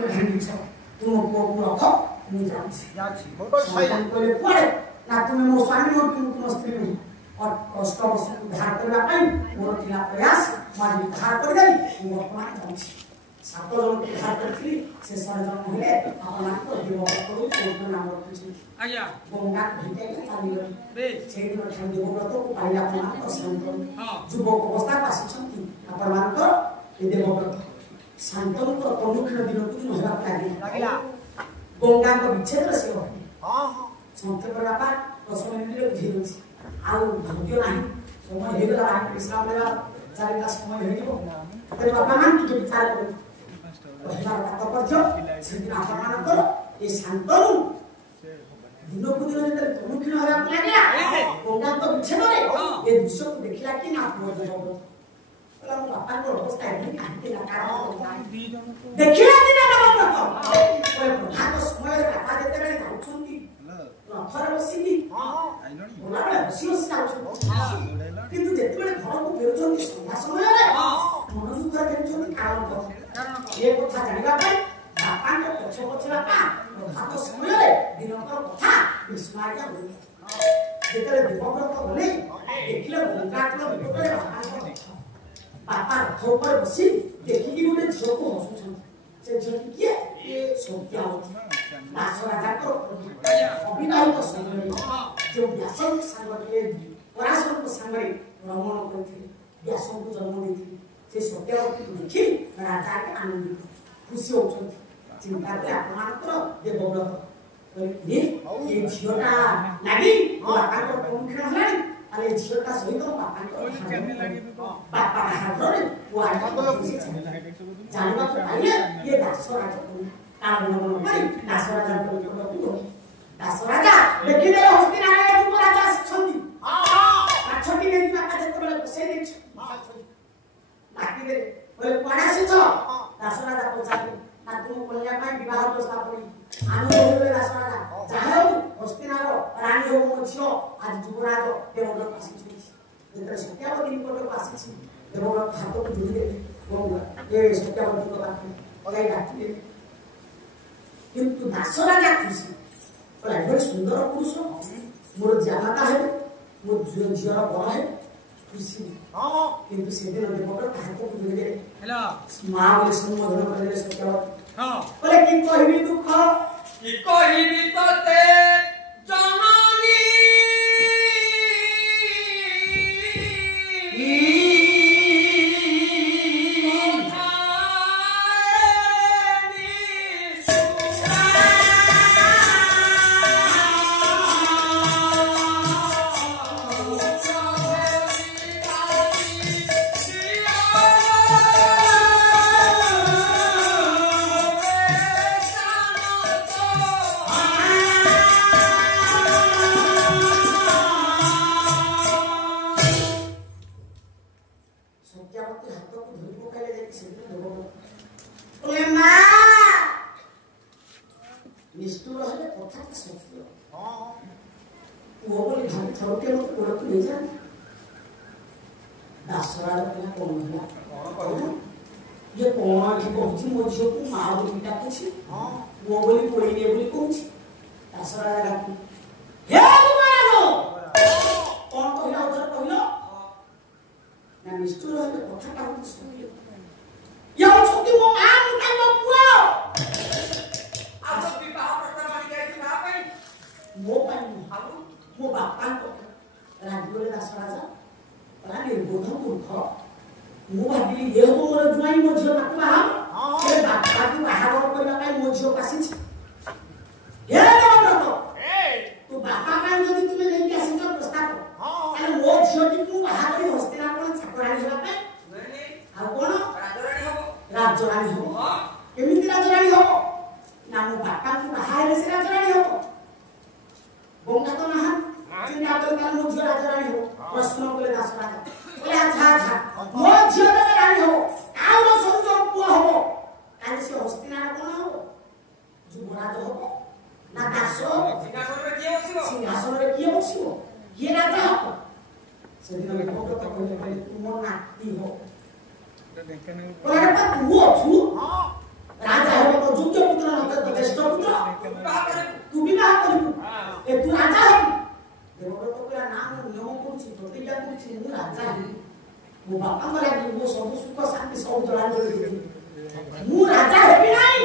तुम पुओ रख मुझे कुआड़े ना तुम्हें मो स्वामी हो तुम तुम स्त्री नहीं और कष्ट उद्धार करने मोर थिला प्रयास मारी उद्धार कर गई वर्तमान जाऊँ सात जन उद्धार करी से 7 जन हेले आपन को देवव्रत को कोन नाम रखछि आज्ञा गंगा भेटे चाली गई से दिन ठाई देवव्रत को पाइला आपन को शांत युवक अवस्था पासिछंती आपन को देवव्रत शांतनु को प्रमुख दिन को दिन हेबा लागिला गंगा को विच्छेद से हो संक्षेप बापा 10 मिनिट बुझेछि आउ भाग्य नाही समय हेगला विश्राम लेवा चारिटा समय हेगिबो ते बापा मान के विचार करू पहला तात्पर्य सेदिन आपनकर ए शांतनु दिन को दिन जेते प्रमुख हेबा लागिला गंगा को विच्छेद रे ए दृश्य को देखिला कि ना हो देबो बापा को अवस्था है काहे लगा देखिला कि ना बापा प्रधान समय बापा जेते बेले जाउछंती रथरे बसिकी बोला बेले बसिओस जाउछंती किंतु जेते बेले घर को फेरुछंती संध्या समय रे मन दुख फेरुछंती कारण ये कथा जानिबा पई बापा को पछे पछे बापा प्रधान समय रे दिनकर कथा विस्मय का होई जेते देवव्रत बोले देखिले गंगा को विपदे बापा रथ ऊपर बसी देखिकी गोटे झील को हसुछन से झील किए सत्यावती दास राजा को अविवाहित संगरी जो व्यासन संगरे पराशर को संगरे भ्रमण करथिले व्यासन को जन्म देथिले से सत्यावती को देखि राजा के आनंदित खुशी होछन चिंता करे अपमान कर देवव्रत ये झीलटा लागि बापा को प्रमुख हलानी अरे झीलटा सहित बापा को बापा हाथरे वाई जानिबा पाइले ये दास राजा को कारण करी दास राजा को दास राजा देखिले हस्तिनारायण को राजा छंदी पाछटी ने बापा जते बेले बसे देछ बाकी दे बोले कोना सिछ दास राजा पचारे ना तुम कन्या पाई विवाह प्रस्ताव करी आनंद होले दास राजा चाहे हस्तिनार रानी हो मछियो आज युवराज देवव्रत आसी छि जेते सत्यावती निकट आसी देवव्रत हाथ को जोड़ी दे ये सत्यावती को बात अगाई डाकिले किंतु दास राजा खुशी बोला बड़े सुंदर पुरुष मोर जामाता है मोर झियर बड़ है खुशी किंतु से दिन देवव्रत हाथ को जोड़ी दे हेलो मां बोले संबोधन करले सत्यावती हां बोले कि कहबी दुख कि कहबी तते जननी ये कौन की कहछि मो झियो को मां बोली डाकुछि मो बोली कोई ने बोली कहछि दासरा डाकु हे तुम्हारो कौन कहला उधर कहलो ना निष्ठुर है कथा का सुनियो या छुटी मो मां मुटा मो पुओ आज विवाह प्रस्ताव के ना पाई मो पाई मो बापा को राजगोले दासरा जा रानी बोधन मूर्ख मु भाबिली ये मोर जुआई मो झियो ताकू बाहा ए बापा तू बाहागर करला काई मो झियो पासी छी हे देवव्रत तू बापा का जदी तुमे नहीं के आसी प्रस्ताव अरे मो झियो टी तू बाहागर हस्तिना कोन छाकरानी होला पे नहीं आ कोन राजरानी हो केमिति राजरानी हो ना मो बापा तू बाहागर से राजरानी हो गंगा तो ना चिंता कर मो झियो राजरानी हो प्रश्न कोले दास राजा बोले अच्छा अच्छा मो झियो रानी हो आउ रो सब जो पुआ हो काली से हस्तिनार कोन हो युवराज हो ना दास सिंहासन रे किए बसिबो किए राजा हो से दिन में भगत कहले तू मोर नाती हो बोले तू हो राजा हो तो युद्ध तू विवाह करू ए तू राजा हो देवव्रत कहला ना मु नियम करूची प्रतिज्ञा करूची मु राजा हेबी मो बापा को लागि मो सब सुख शांति सब जलांजलि देबी मु राजा हेबी नाही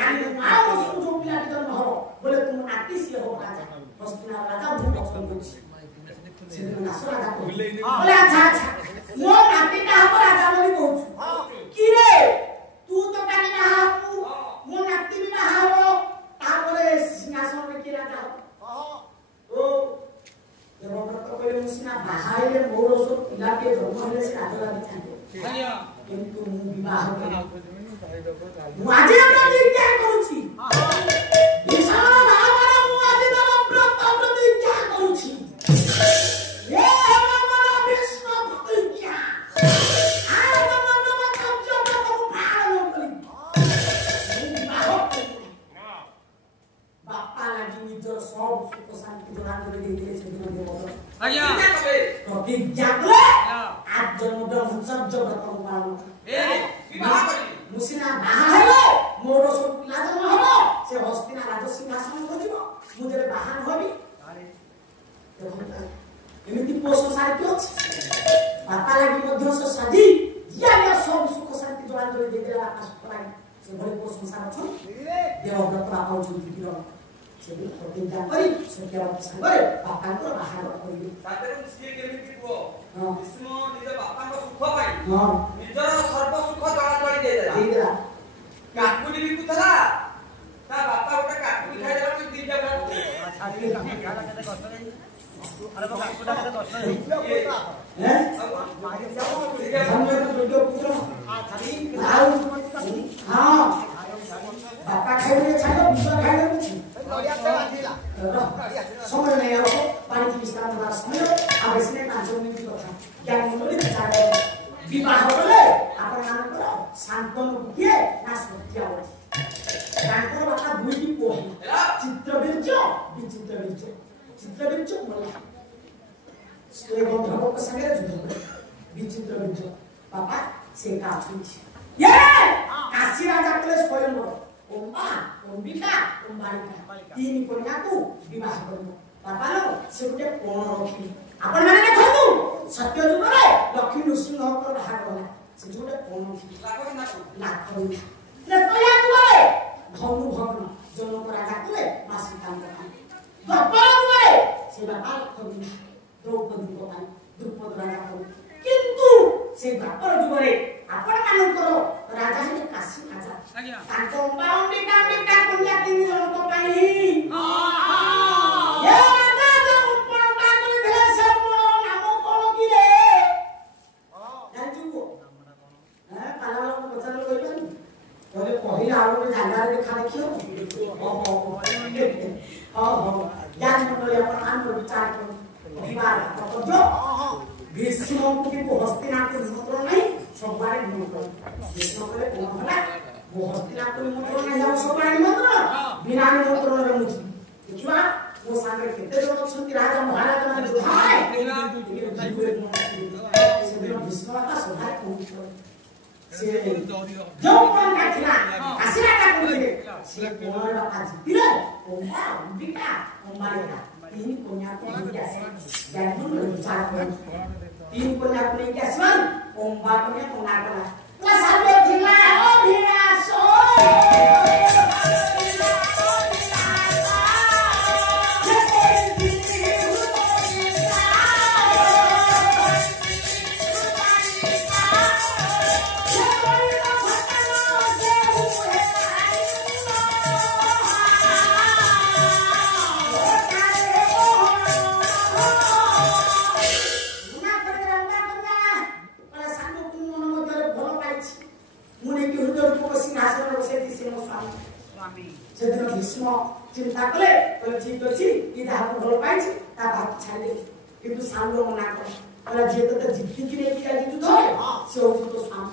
कानी मां मो सब जो पिला जन्म हो बोले तुम नाटी से हो राजा हस्तिना राजा मु पसंद करूची से नासो राजा बोले अच्छा अच्छा मो नाटीटा हो राजा बोली कहू की रे तू तो कानी ना हो मो नाटी भी ना हो तापरे सिंहासन में की राजा हो ओ देवव्रत कहले मुसिना बाहाइले मोर सब पिला के जन्म हेले से राजा लागी थाके किंतु मु विवाह करी मु आज प्रतिज्ञा करूची विशाल भावना मु आज देवव्रत प्रतिज्ञा करूची ये हमर विष्णु प्रतिज्ञा आ मन कब्जा को पालन करी मु विवाह करी बापा लागी निजर सब सुख शांति जनांजलि दे दिले से दिन देवव्रत आज्ञा प्रतिज्ञा करे आज जन्म ब्रह्मचर्य व्रत पालन ए विवाह करी मुसिना बाहा हेलो मोर सब पिला जन्म हो से हस्तिना राज सिंहासन होदिबो मु जेरे बाहा होबी एमिति पोषण सारे क्यों बापा लागी मध्य से सजी या सब सुख शांति जनांजलि दे दिले आकाश पराई से भले पोषण सारे छ देवव्रत बापा जुति किरो से प्रतिज्ञा करी सत्यवत संगरे बापा को बाहा करी ताते सिए केमिति को विष्णु निज बापा को सुख पाई निजर सर्व सुख जनांजलि दे देला काकुली भी कुथला ता बापा गोटे काकुली खाइ देला कोई दिन जा छाती गाला केते कष्ट नहीं अरे बाबा काकुला केते कष्ट नहीं हैं मागे जाओ हम तो जो पुत्र हां बापा खाइले छाड़ो दूसरा खाइले कुछ समय नहीं आओ पानी की विस्तार में समय अब इसने पांचों मिनट कथा क्या मुंडली छाड़ो विवाह बोले आपण मान करो शांतनु किए ना सत्या होती कांकर बापा दुईटी पोही चित्रबीर्य विचित्रबीर्य चित्रबीर्य बोला स्टे बंधुओं के संगे जुड़ विचित्रबीर्य पापा से का छुई ये काशी राजा के स्वयं ओम्बा ओम्बिका ओम्बालिका तीन कन्या को विवाह करबो पापा लो से गुटे कोन रखी आपण माने देखंतु सत्य जुग रे लक्ष्मी नृसिंह को बाहा करला से गुटे कोन लाख ने तया तुरे धनु भग्न जनो को राजा तुरे मासी काम करता बापा तुरे से बापा लक्ष्मी द्रौपदी को पाई द्रुपद राजा को किंतु से बापर जुग रे आपण मानकर राजा हे काशी राजा ताको बाउंडिका मिटा कन्या तीन जन को पाई ये राजा जो उपण पागल भेले से मोर नाम कोन की रे जानजू हैं काला को पचार कइबन बोले पहिला आलो में जागा रे देखा देखियो ओहो ज्ञान मंडल अपन आन विचार करो विवाह तो जो भीष्म को हस्तिनापुर निमंत्रण नहीं सब बारे निमंत्रण भीष्म कहले कोन होला वो हस्तिनापुर निमंत्रण नहीं जाओ सब बारे निमंत्रण बिना निमंत्रण रे मुझी देखिबा वो सागर केते जन अछंती राजा महाराजा माने बुझाए से दिन भीष्म का सभा पहुंचो से जो कोन काथिला आसिरा का कोले से कोन बापा जितिले ओमा अंबिका ओमारिका तीन कन्या को क्या से जानू विचार करो तीन कन्या को नहीं क्या सवाल ओम्बा को ने कोना कोना तो साबे थिला ओ भिनासो सेदिन भीष्म चिंता कले कहले ठीक अछि ई दाहक भल पाइछि ता बात छाडे किंतु सांलो मना कहला जे तो जिद्दी की रे की जिद्दी तो से हो तो साम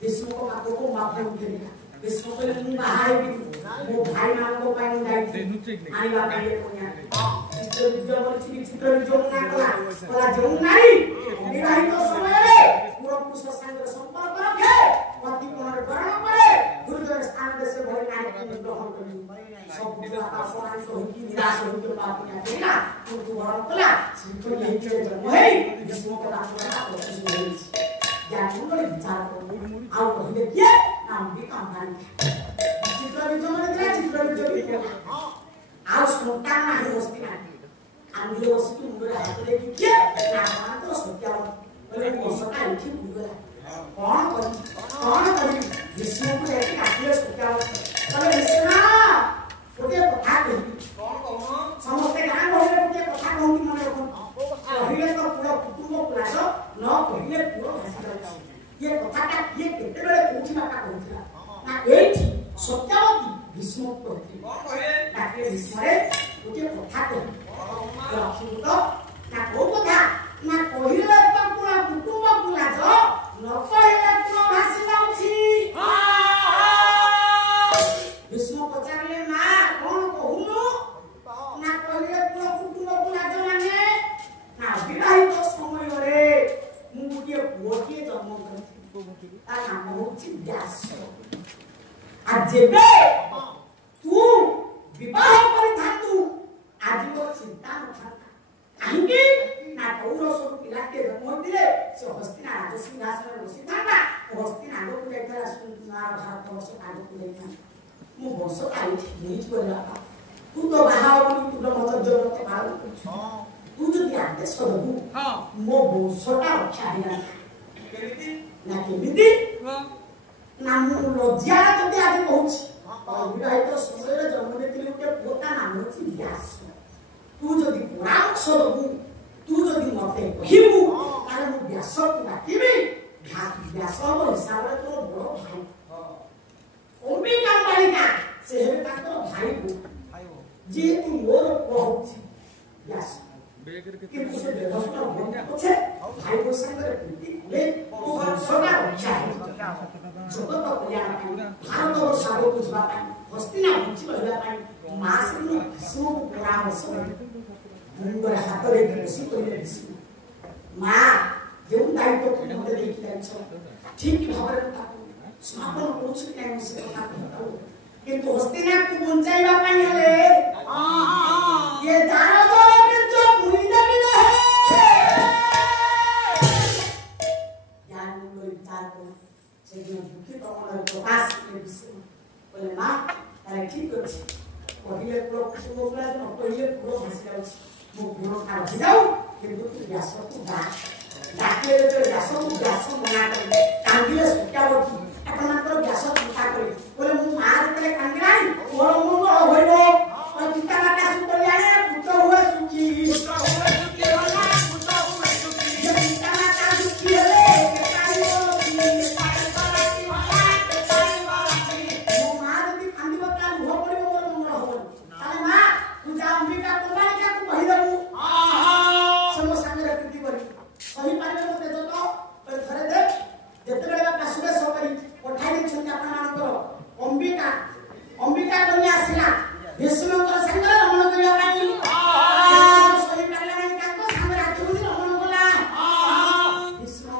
भीष्म को बात को माफ नहीं देगा भीष्म कहले मु बाहाई भी मो भाई मान को पाई जाई आनी बात ये कोन्या चित्र विद्या बोलछि चित्र विद्या मना कहला जो नारी विवाहित समय रे पूर्ण पुरुष संग संपर्क रखे पति कोन ग्रहण करे गुरुदेव स्थान से भय नारी ग्रहण करी सब पूजा अपराध तो होई निराश होई तो बाप ने केला तू ग्रहण कला श्री को यही के जन्म है विष्णु के नाम का प्रोसेस होई ज्ञान को विचार को आउ कहिले के नाम भी काम करी चित्र भी जमने दिला चित्र भी जो भी आउ स्मोटा नाही होस्ती ना आंदिले बसी मुंडरे हाथ लेके के ना तो सत्या बोले मोसका इठी बुगला कौन करी विष्णु को लेके काटिले सत्या बोले विष्णु गोटे कथा कहि कौन कहू समस्त गान होले गोटे कथा कहू कि मने कहिले तो पूरा कुटुंब पुलास न कहिले पूरा भाषा जाउछि ये कथाटा ये केते बेले कोठी माका कहथिला ना एठी सत्यवती विष्णु कहथि कौन कहिले ताके विष्णुरे गोटे कथा कहि लक्ष्मी तो ना को कथा ना कहिले तो पूरा कुटुंब पुलास न कहिले पूरा भाषा जाउछि विष्णु पचारले ना कौन कहूनु ना कहिले पूरा कुटुंब पुलास माने ना विवाहित समय रे मु गुटिए पुओटिए जन्म करथि ता नाम होछि व्यास आ जेबे तू विवाह परिधातु आज मोर चिंता नथा काहेकि ना पौरस पिला के जन्म दिले से हस्तिना राज सिंहासन बसी थांबा हस्तिना आगो को देखला सुंदर भारत वर्ष आगो को देखा मु वर्ष काई नहीं बोला तू तो बाहा तू तो मत जरूरत पाऊ तू जो आदेश करबू हां मो वर्षटा रक्षा हिला केमिति ना केमिति ना मु लज्जा जति आज कहूछि विवाहित समय जन्म देथिले के पोता नाम होछि व्यास तू जदि परामर्श दबू तू जदि मते कहिबू तारे मु व्यास को डाकिबी व्यास हिसाब रे तो बड़ भाई अंबिका बालिका से हेबे ताकर भाई हो जे तू मोर कहूछि व्यास কিন্তু সে ব্যবস্থা হচ্ছে ভাই বোন সঙ্গে প্রীতি করে ও সদা রক্ষা জগত কল্যাণ ভারত বর্ষার বুঝবা পাই হস্তিনা বুঝি কহিবা পাই মাসিনু বিষ্ণু পরামর্শ মুন্ডরে হাতরে বসি কইলে বিষ্ণু মা যেউ দায়িত্ব তুমি মতে দেখি যাচ্ছ ঠিক ভাবে তাকে সমাপন করছ কি আমি সে কথা কইতাও কিন্তু হস্তিনা কু বঞ্চাইবা পাই হলে ये दारो दो जो मुइंदा भी है ज्ञान को विचार को से जो दुखी कमल प्रकाश के विषय बोले मां अरे ठीक अछि पहिले पूरा कुसुम बोला न पहिले पूरा हंसी जाउ मो पूरा खा जाउ किंतु तू व्यास को डाके जो व्यास को व्यास मना कर कांदिले सुटावती आपनकर व्यास चिंता करे बोले मु मार करे कांदिलाई मोर मुंड होइबो और पिता माता सुतलियाने पुत्र हुए सुखी वाला पुत्र हुए सुखी ये पिता माता सुखी होले केताई वाला वो मां यदि कांदी बता हो पड़िबो मोर मुंड हो ताले मां तू जा अंबिका कुमारिका को कहि दबु सब संगे कृति करी सही पारे मते जो तो थरे दे जते बेला पासुरे सो करी पठाई दे छन आपन मानकर अंबिका कन्या आसिला विष्णुकर संगे रमण करिया पाई सही पाले नहीं काको संगे राखि बुझी रमण कला विष्णु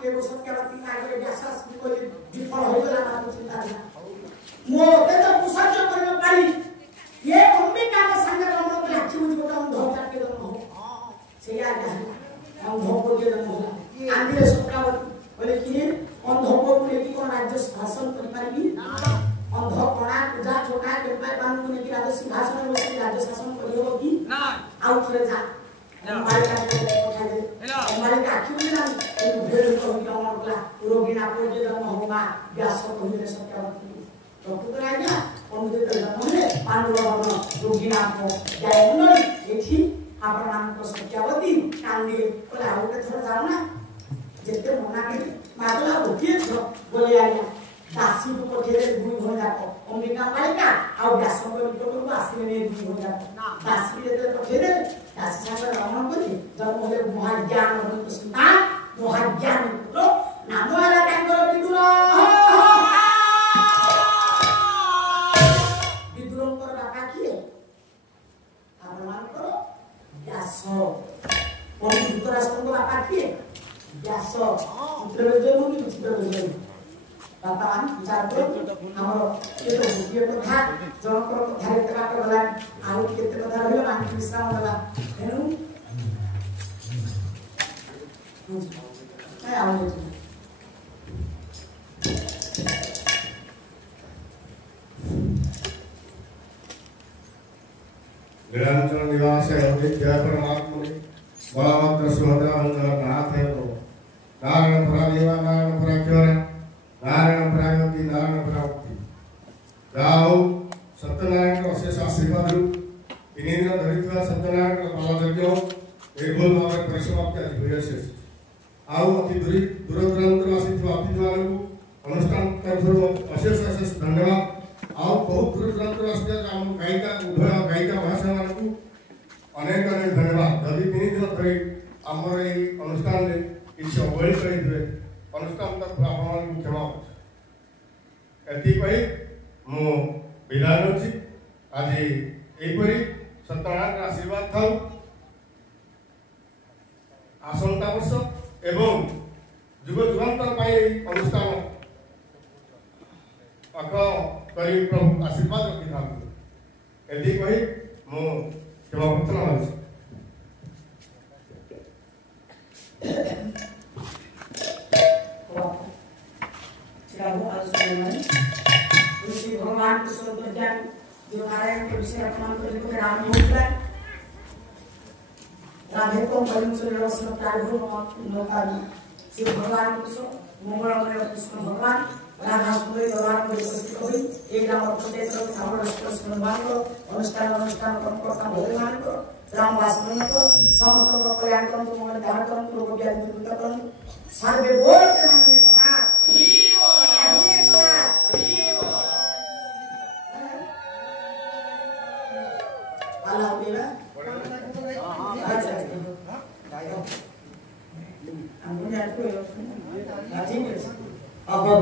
के सत्यवती नागरे व्यास को विफल हो गला ना चिंता ना मोते तो कुसर्य करियो पारी ये अंबिका के संगे रमण को राखि बुझी को हम धोका के जन्म हो सेया हम धोको के जन्म हो आंदिले सत्यवती बोले कि अंधको को लेकी कोन राज्य शासन करि पारबी अंध कोणा पूजा छोटा केपाय बांधु ने कि राज सिंहासन में बसी राज्य शासन करियो कि ना आउ थरे जा हमारे का पठा दे हमारे का आखिर में ना भेड़ को हम कला रोगी ना को जे जन्म होगा व्यास को कहिले सत्यवती तो पुत्र आज्ञा अनुदे जन्म होले पांडव रोगी ना को जय मुनि एठी आपन नाम को सत्यवती कांदी कोला आउ के थोड़ा जाओ ना जेते मना के मादला होती बोले आज्ञा दासी को पठेरे दुई हो जातो अंबिका बालिका आ व्यास को निकट को आसीने ने दुई हो जातो दासी रे पठेरे दासी संग रमण करी जन्म होले महाज्ञान होत सुना महाज्ञान तो नाम हला तांकर विदुर कर बापा किए आपमान करो व्यास कोन धृतराष्ट्र को बापा किए व्यास चित्रवेद मुनि चित्रवेद वर्तमान विचार करो हमर गोटे कथा जनकर कथा एत बाट गला आउ केते कथा रहल माने विश्राम देला तेनु ए आउ निरंतर निवास है जय परमात्मा बलवंत सुभद्रा नाथ है तो नारायण परादेवा नारायण पराख्योर नारायण परागति नारायण परावती जाओ सत्यनारायण अशेष आशीर्वाद दिन धरी सत्यनारायण बालयज्ञ निर्भुल भाव परिसमाप्ति आज हुई शेष आउ अति दूर दूरांतर आसी अतिथि मानक अनुष्ठान तरफ अशेष अशेष धन्यवाद आउ बहुत दूर दूरांतर आसी गायिका उभय गायिका भाषा मानक अनेक अनेक धन्यवाद यदि 3 दिन धरी आमर ये अनुष्ठान में किसी अवहेलित करेंगे अनुष्ठान तक आपण क्षमा एति मु विदाय होछि आज एपरी सत्यनारायण आशीर्वाद थाउ आसंता वर्ष एवं जुग जुगांतर पाई अनुष्ठान अख करी प्रभु आशीर्वाद रखि थाउ एति मु क्षमा प्रार्थना होछि श्री भगवान के स्वरूप ज्ञान जो नारायण के विषय अपमान करने को राम होता है राधे को बलिम से रसम प्रागु लोकान श्री भगवान के सो मंगलमय कृष्ण भगवान राधा सुंदरी भगवान को उपस्थित हुई एक नाम प्रत्येक ठाकुर स्पर्श भगवान को अनुष्ठान कर्मकर्ता भगवान को राम वासुदेव को समस्त को कल्याण करम मंगल धारण करम लोक ज्ञान विद्युत करम सर्वे बोल प्रेम में Kumar Allah bila aja amunya tu nanti apa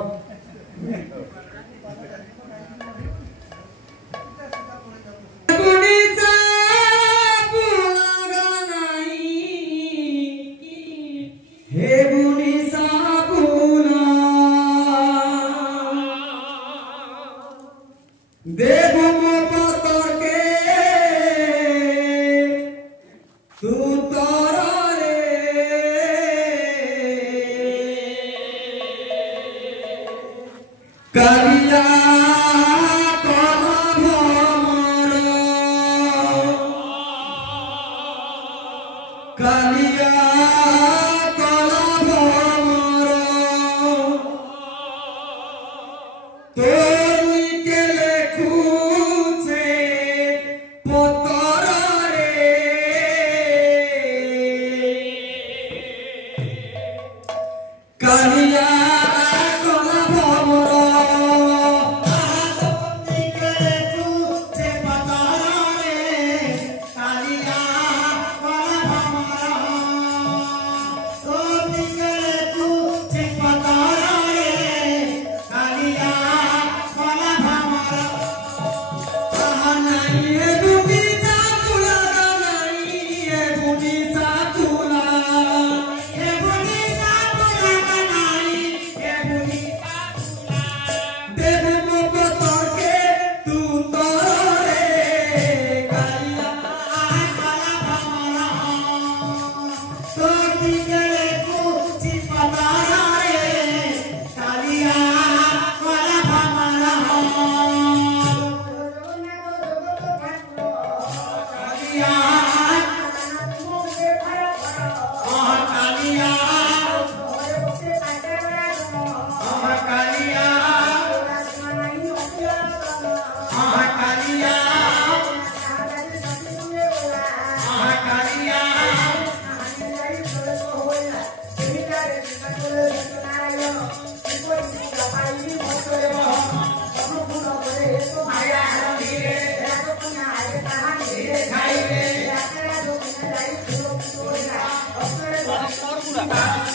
Bye.